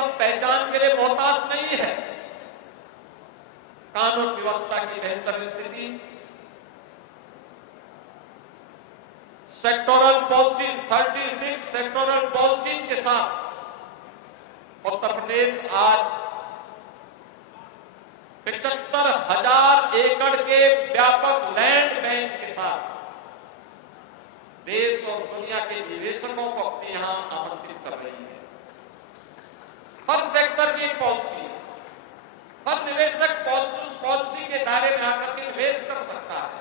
सब पहचान के लिए मोहताज नहीं है। कानून व्यवस्था की बेहतर स्थिति, सेक्टोरल पॉलिसी 36 सेक्टोरल पॉलिसीज के साथ उत्तर प्रदेश आज 75,000 एकड़ के व्यापक लैंड बैंक के साथ देश और दुनिया के निवेशकों को अपने यहां आमंत्रित कर रही है। हर सेक्टर की पॉलिसी, हर निवेशक पॉलिसी के दायरे में आकर के निवेश कर सकता है।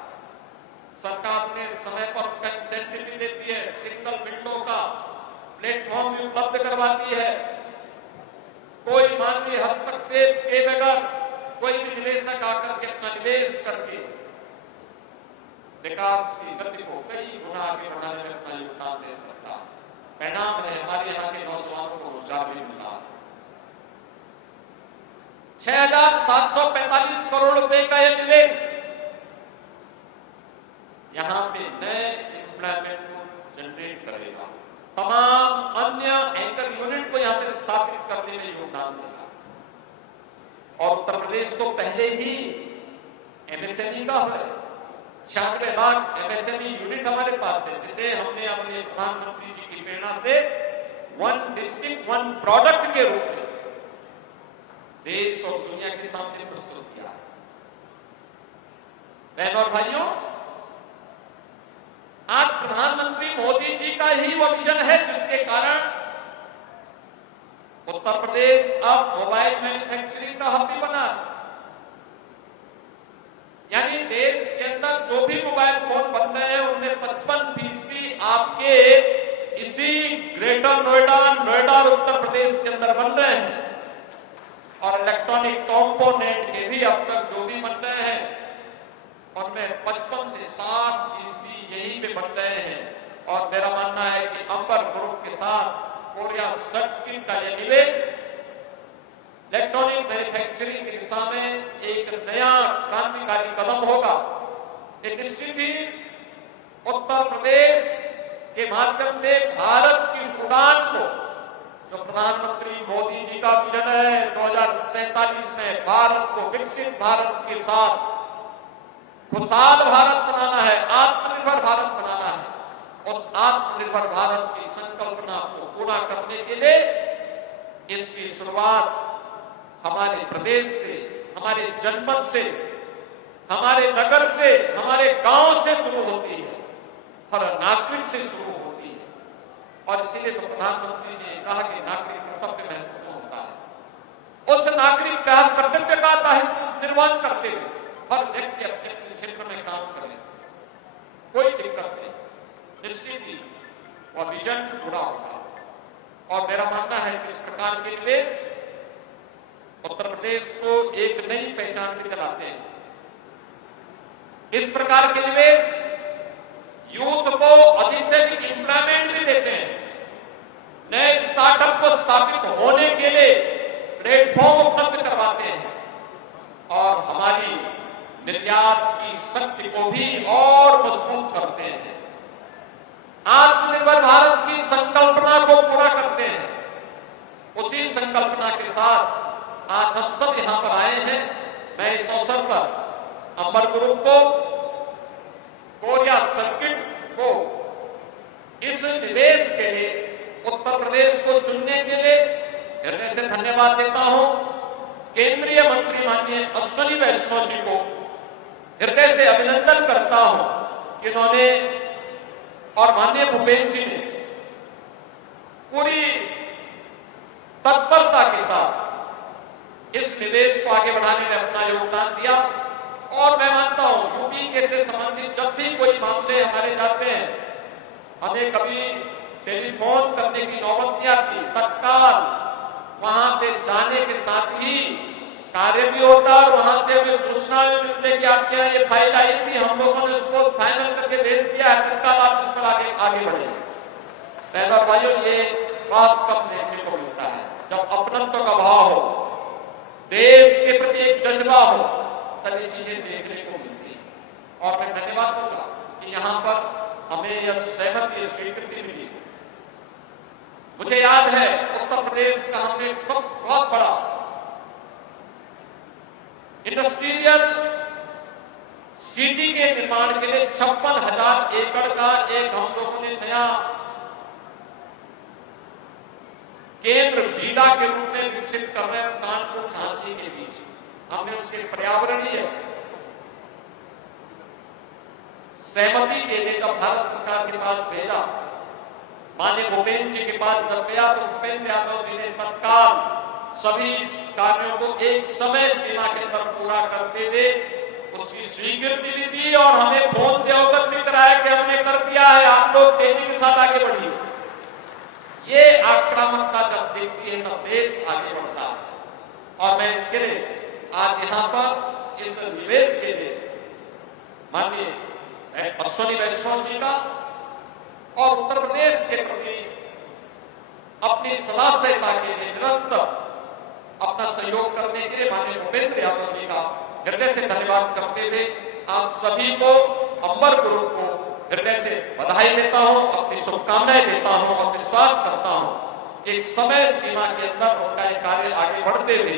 सरकार ने समय पर कंसेंट भी देती है, सिंगल विंडो का प्लेटफॉर्म भी उपलब्ध करवाती है। कोई मानवीय हस्तक्षेप के बगैर कोई भी निवेशक आकर के अपना निवेश करके विकास की गति को कई गुना आगे बढ़ाने में अपना योगदान दे सकता है। परिणाम है हमारे यहाँ के नौजवानों को रोजगार भी मिला है। 6,745 करोड़ रुपए का यह निवेश यहां पे नए एम्प्लॉयमेंट को जनरेट करेगा। तमाम अन्य एंकर यूनिट को यहां पे स्थापित करने में योगदान देगा। और उत्तर प्रदेश तो पहले ही एमएसएमई का है। 96 लाख एमएसएमई यूनिट हमारे पास है, जिसे हमने अपने प्रधानमंत्री जी की प्रेरणा से वन डिस्ट्रिक्ट वन प्रोडक्ट के रूप में देश और दुनिया के सामने प्रस्तुत किया है। बहनों और भाइयों, आज प्रधानमंत्री मोदी जी का ही वो विजन है जिसके कारण उत्तर प्रदेश अब मोबाइल मैन्युफैक्चरिंग का हब भी बना है। यानी देश के अंदर जो भी मोबाइल फोन बन रहे हैं उनमें 55% आपके इसी ग्रेटर नोएडा और उत्तर प्रदेश के अंदर बन रहे हैं। और इलेक्ट्रॉनिक कंपोनेंट के भी अब तक जो भी बन रहे हैं उनमें 55 से 60% यहीं पे बन रहे हैं। और मेरा मानना है कि अंबर ग्रुप के साथ कोरिया सर्किट का यह निवेश इलेक्ट्रॉनिक मैन्युफैक्चरिंग की दिशा में एक नया क्रांतिकारी कदम होगा। ये निश्चित ही उत्तर प्रदेश के माध्यम से भारत की उड़ान को, जो प्रधानमंत्री मोदी जी का विजन है 2047 में भारत को विकसित भारत के साथ खुशहाल भारत बनाना है, आत्मनिर्भर भारत बनाना है। उस आत्मनिर्भर भारत की संकल्पना को पूरा करने के लिए इसकी शुरुआत हमारे प्रदेश से, हमारे जनपद से, हमारे नगर से, हमारे गांव से शुरू होती है, हर नागरिक से शुरू होती है। और इसीलिए तो प्रधानमंत्री जी ने कहा कि नागरिक कर्तव्य महत्वपूर्ण होता है। उस नागरिक का कर्तव्य का दायित्व निर्वहन करते हुए हर व्यक्ति अपने अपने क्षेत्र में काम करे, कोई दिक्कत नहीं, निश्चित ही वह विजन जुड़ा होगा। और मेरा मानना है कि इस प्रकार के निवेश उत्तर प्रदेश को एक नई पहचान भी दिलाते हैं। इस प्रकार के निवेश यूथ को अधिक से अधिक एम्प्लॉयमेंट भी देते हैं, नए स्टार्टअप को स्थापित होने के लिए प्लेटफॉर्म उपलब्ध करवाते हैं और हमारी निर्यात की शक्ति को भी और मजबूत करते हैं। आत्मनिर्भर भारत की संकल्पना को पूरा करते हैं। उसी संकल्पना के साथ आज हम सब यहां पर आए हैं। मैं इस अवसर पर अंबर ग्रुप को, कोरिया सर्किट को इस निवेश के लिए, उत्तर प्रदेश को चुनने के लिए हृदय से धन्यवाद देता हूं। केंद्रीय मंत्री माननीय अश्विनी वैष्णव जी को हृदय से अभिनंदन करता हूं कि उन्होंने और माननीय भूपेन्द्र जी ने पूरी तत्परता के साथ इस निवेश को आगे बढ़ाने में अपना योगदान दिया। और मैं मानता हूं यूपी के से संबंधित जब भी कोई मामले हमारे जाते हैं, हमें कभी टेलीफोन करने की नौबत नहीं आती, तत्काल वहां पे जाने के साथ ही कार्य भी होता और वहां से हमें सूचना भी मिलती है कि आपके यहाँ ये फाइल आई थी, हम लोगों ने उसको फाइनल करके भेज दिया है, तत्काल आप इस पर आगे बढ़े। बहनों भाइयों, ये बात कब देखने को मिलता है, जब अपनत्व का भाव हो, देश के प्रति एक जज्बा हो, तब ये चीजें देखने को मिलती है। और मैं धन्यवाद दूंगा कि यहाँ पर हमें यह सहमति, स्वीकृति मिली। मुझे याद है उत्तर प्रदेश प्रदेश का हमने एक सब बहुत बड़ा इंडस्ट्रियल सिटी के निर्माण के लिए 56,000 एकड़ का एक हम लोगों ने नया केंद्र बीडा के रूप में विकसित कर रहे हैं कानपुर झांसी के बीच। हमने उसके पर्यावरणीय सहमति के लिए जब भारत सरकार के पास भेजा, माननीय भूपेंद्र जी के पास जब गया तो भूपेंद्र यादव जी ने तत्काल सभी कार्यों को एक समय सीमा के अंदर पूरा करते हुए उसकी स्वीकृति भी दी और हमें फोन से अवगत भी कराया कि हमने कर दिया है, आप लोग तेजी के साथ आगे बढ़िए। ये आक्रामकता जब दिखती है तब देश आगे बढ़ता है। और मैं इसके लिए आज यहां पर इस निवेश के लिए माननीय अश्विनी वैष्णव जी का और उत्तर प्रदेश के प्रति अपनी सलाह सहता के लिए निरंतर अपना सहयोग करने के लिए माननीय भूपेंद्र यादव जी का हृदय से धन्यवाद करते हुए आप सभी को, अंबर ग्रुप को हृदय से बधाई देता हूं, अपनी शुभकामनाएं देता हूं और विश्वास करता हूं कि एक समय सीमा के अंदर उनका एक कार्य आगे बढ़ते हुए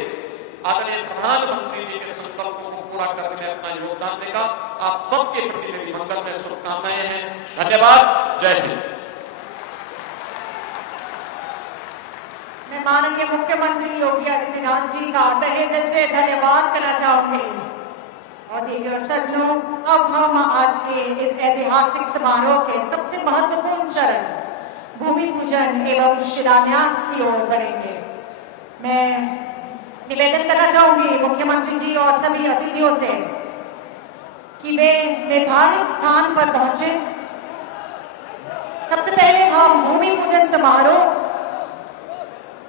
आदरणीय प्रधानमंत्री जी के संकल्पों को पूरा करने में अपना योगदान देगा। आप सबके प्रति मेरी मंगल में शुभकामनाएं हैं। धन्यवाद। जय हिंद। मैं माननीय मुख्यमंत्री योगी आदित्यनाथ जी का तहे दिल से धन्यवाद करना चाहूंगी। और देखिए सज्जनों, अब हम आज के इस ऐतिहासिक समारोह के सबसे महत्वपूर्ण चरण भूमि पूजन एवं शिलान्यास की ओर बढ़ेंगे। मैं निवेदन करना चाहूंगी मुख्यमंत्री जी और सभी अतिथियों से कि वे निर्धारित स्थान पर पहुंचे। सबसे पहले हम भूमि पूजन समारोह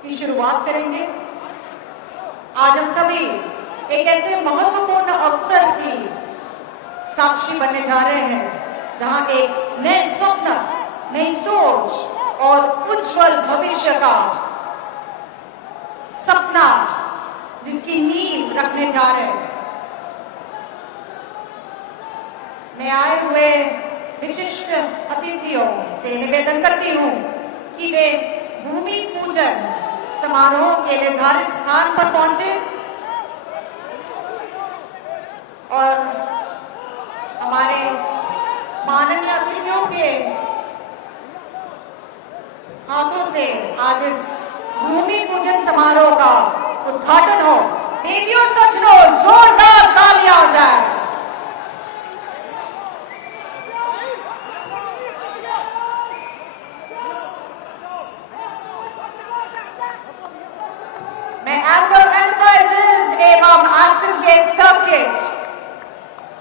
की शुरुआत करेंगे। आज हम सभी एक ऐसे महत्वपूर्ण अवसर की साक्षी बनने जा रहे हैं जहां एक नए स्वप्न, नई सोच और उज्जवल भविष्य का सपना जिसकी नींव रखने जा रहे हैं। मैं आए हुए विशिष्ट अतिथियों से निवेदन करती हूं कि वे भूमि पूजन समारोह के निर्धारित स्थान पर पहुंचे और हमारे माननीय अतिथियों के हाथों से आज इस भूमि पूजन समारोह का उद्घाटन हो। बेटियों सज्जनों, जोरदार तालियां हो जाए। मैं एम्बर एंटरप्राइजेज एवं एसेट के सर्किट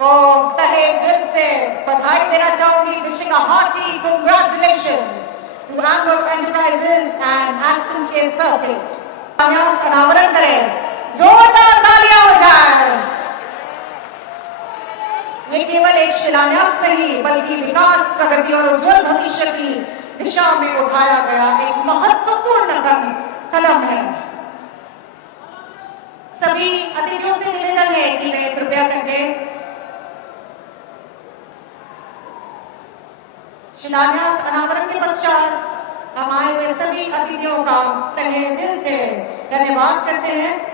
को तहे दिल से बधाई देना चाहूंगी। Wishing a hearty congratulations to Amber Enterprises and asset के सर्किट। अनावरण करें, जोरदार तालियां हो जाए। ये केवल एक शिलान्यास नहीं बल्कि विकास, प्रगति और उज्जवल भविष्य की दिशा में उठाया गया एक महत्वपूर्ण कदम है। सभी अतिथियों से निवेदन है कि वे कृपया करके शिलान्यास अनावरण के पश्चात हम आए हुए सभी अतिथियों का तहे दिल से धन्यवाद करते हैं।